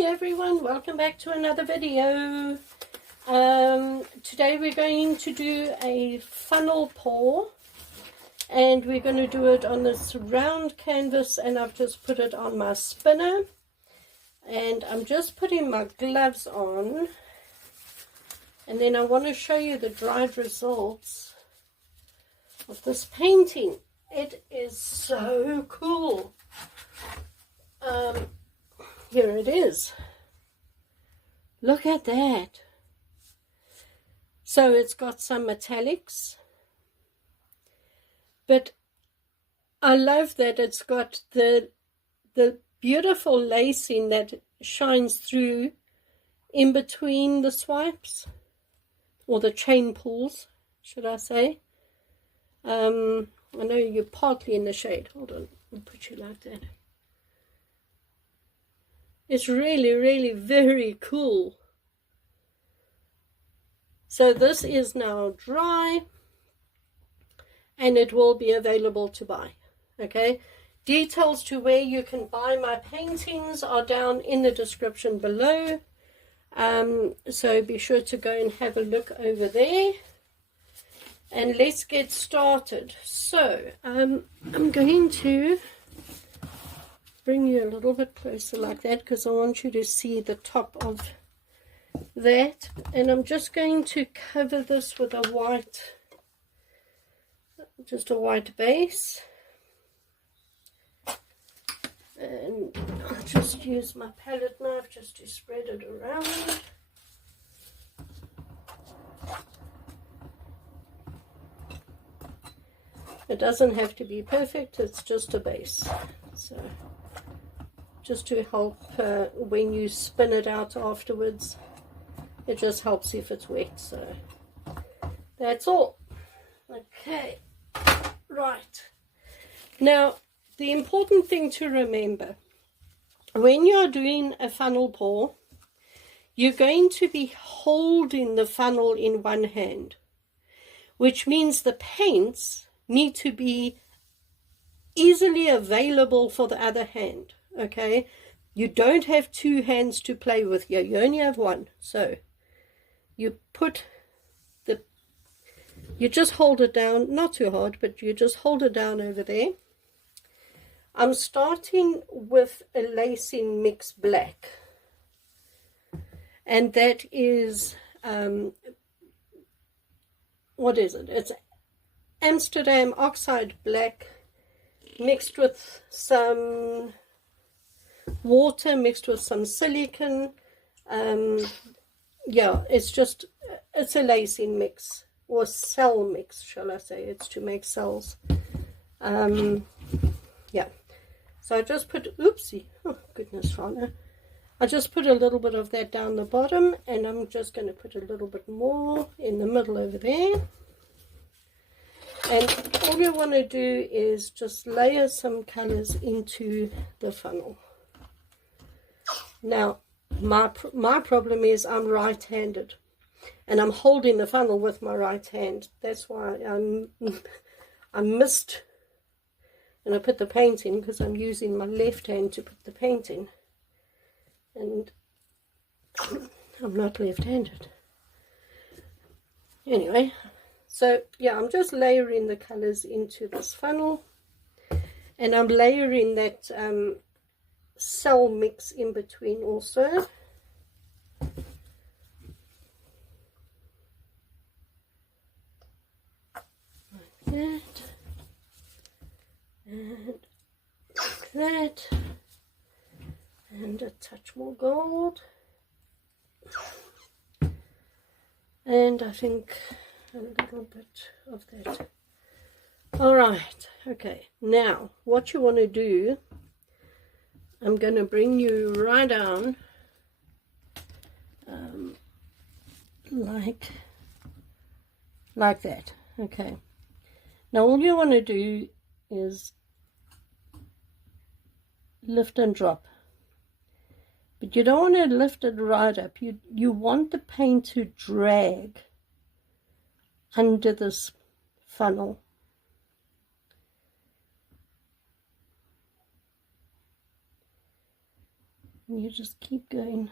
Hi everyone, welcome back to another video. Today we're going to do a funnel pour, and we're going to do it on this round canvas, and I've just put it on my spinner, and I'm just putting my gloves on, and then I want to show you the dried results of this painting. It is so cool. Here it is. Look at that. So it's got some metallics, but I love that it's got the beautiful lacing that shines through in between the swipes, or the chain pulls, should I say. I know you're partly in the shade. Hold on, I'll put you like that. It's really, really very cool. So this is now dry, and it will be available to buy. Okay, details to where you can buy my paintings are down in the description below. So be sure to go and have a look over there. And let's get started. So I'm going to bring you a little bit closer like that, because I want you to see the top of that. And I'm just going to cover this with a white, just a white base, and I'll just use my palette knife just to spread it around. It doesn't have to be perfect, it's just a base. So just to help when you spin it out afterwards, it just helps if it's wet. So that's all. Okay, right. Now the important thing to remember when you're doing a funnel pour, you're going to be holding the funnel in one hand, which means the paints need to be easily available for the other hand. Okay, you don't have two hands to play with here, you only have one. So you put you just hold it down, not too hard, but you just hold it down over there. I'm starting with a lacing mix black, and that is what is it? It's Amsterdam oxide black mixed with some water, mixed with some silicone. Yeah, it's a lacing mix, or cell mix, shall I say. It's to make cells. Yeah, so I just put, oopsie, oh goodness, Rana, I just put a little bit of that down the bottom, and I'm just going to put a little bit more in the middle over there. And all you want to do is just layer some colors into the funnel. Now, my problem is I'm right-handed, and I'm holding the funnel with my right hand. That's why I missed, and I put the paint in because I'm using my left hand to put the paint in, and I'm not left-handed. Anyway. So yeah, I'm just layering the colors into this funnel, and I'm layering that cell mix in between also. Like that, and like that, and a touch more gold, and I think a little bit of that. All right, okay, now what you want to do, I'm going to bring you right down like that. Okay, now all you want to do is lift and drop, but you don't want to lift it right up. You want the paint to drag under this funnel. and you just keep going.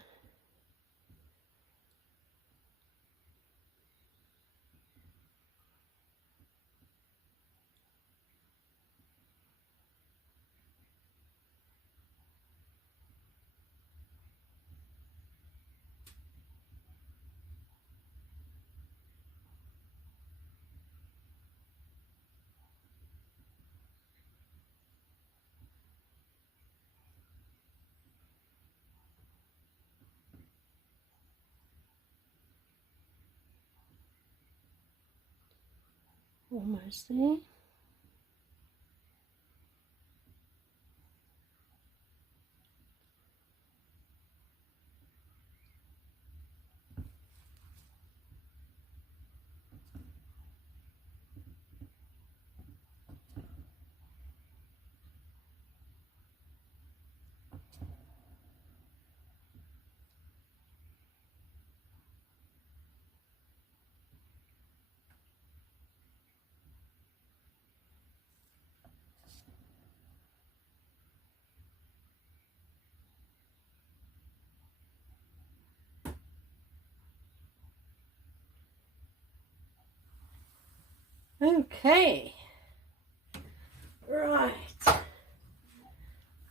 Almost there. Okay, right,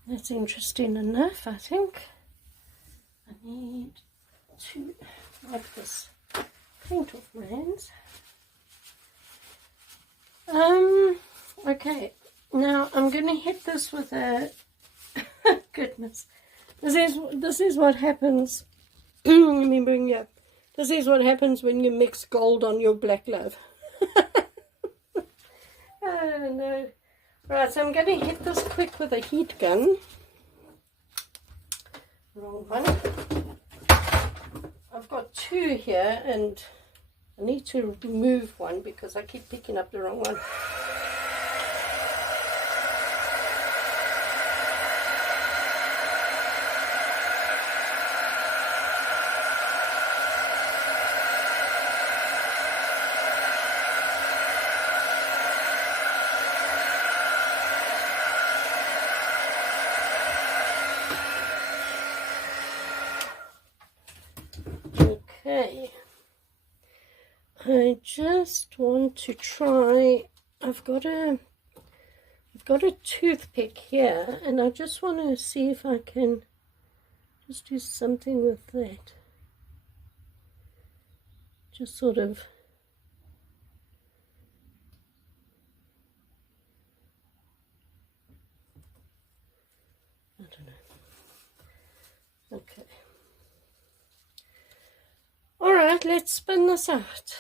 that's interesting enough. I think I need to wipe this paint off my hands. Okay, now I'm going to hit this with a goodness, this is what happens. Let me bring you up. This is what happens when you mix gold on your black love. Oh no. Right, so I'm going to hit this quick with a heat gun. Wrong one. I've got two here and I need to remove one because I keep picking up the wrong one. Okay, I just want to try, I've got a toothpick here and I just want to see if I can just do something with that. Just sort of I don't know. Okay. All right, let's spin this out.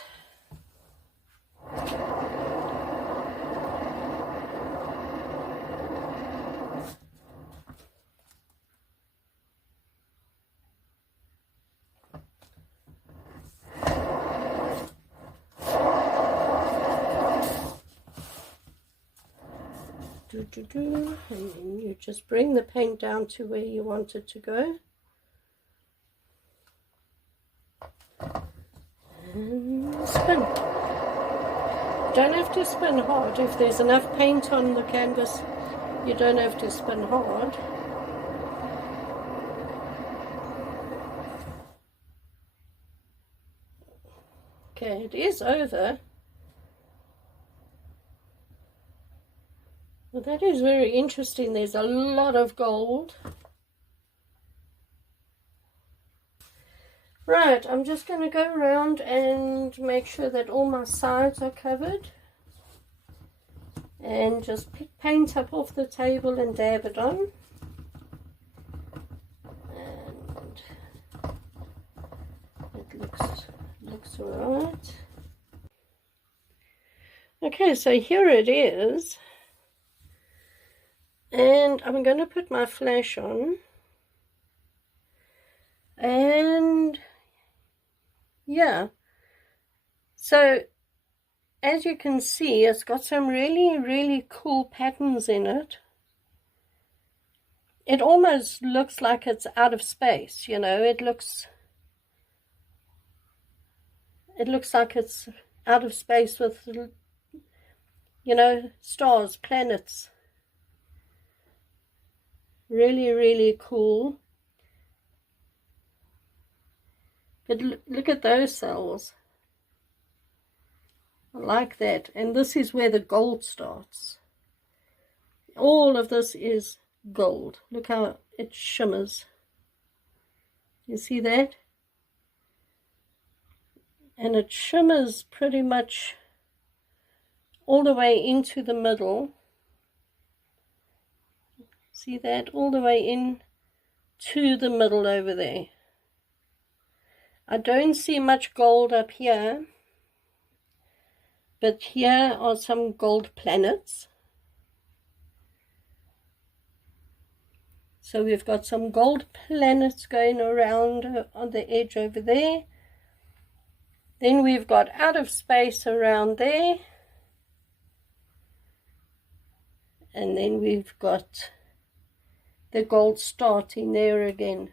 And then you just bring the paint down to where you want it to go. And spin. Don't have to spin hard. If there's enough paint on the canvas, you don't have to spin hard. Okay, it is over. Well, that is very interesting. There's a lot of gold. Right, I'm just going to go around and make sure that all my sides are covered. And just pick paint up off the table and dab it on. And it looks alright. Okay, so here it is. And I'm going to put my flash on. And yeah, so as you can see, it's got some really cool patterns in it. It almost looks like it's out of space, you know. It looks like it's out of space with, you know, stars, planets. Really cool. But look at those cells. I like that. And this is where the gold starts. All of this is gold. Look how it shimmers. You see that? And it shimmers pretty much all the way into the middle. See that? All the way in to the middle over there. I don't see much gold up here, but here are some gold planets. So we've got some gold planets going around on the edge over there. Then we've got out of space around there. And then we've got the gold starting there again.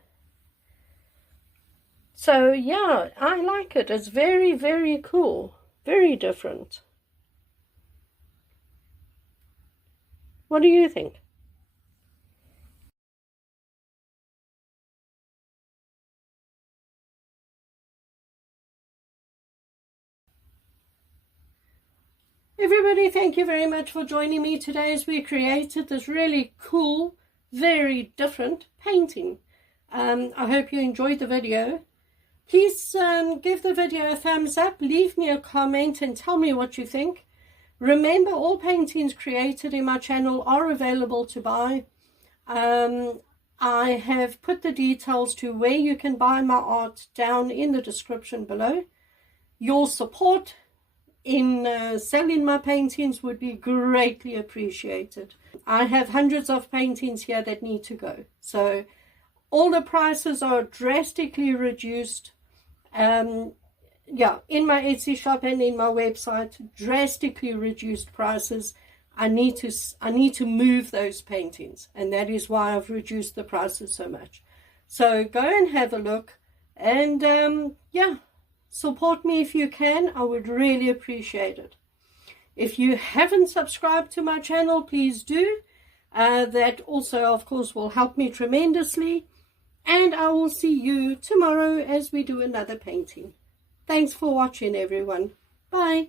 So yeah, I like it. It's very, very cool. Very different. What do you think? Everybody, thank you very much for joining me today as we created this really cool, very different painting. I hope you enjoyed the video. Please give the video a thumbs up, leave me a comment and tell me what you think. Remember, all paintings created in my channel are available to buy. I have put the details to where you can buy my art down in the description below. Your support in selling my paintings would be greatly appreciated. I have hundreds of paintings here that need to go, so all the prices are drastically reduced. Yeah, in my Etsy shop and in my website, drastically reduced prices. I need to move those paintings, and that is why I've reduced the prices so much. So go and have a look, and yeah, support me if you can. I would really appreciate it. If you haven't subscribed to my channel, please do. That also, of course, will help me tremendously. And I will see you tomorrow as we do another painting. Thanks for watching, everyone. Bye.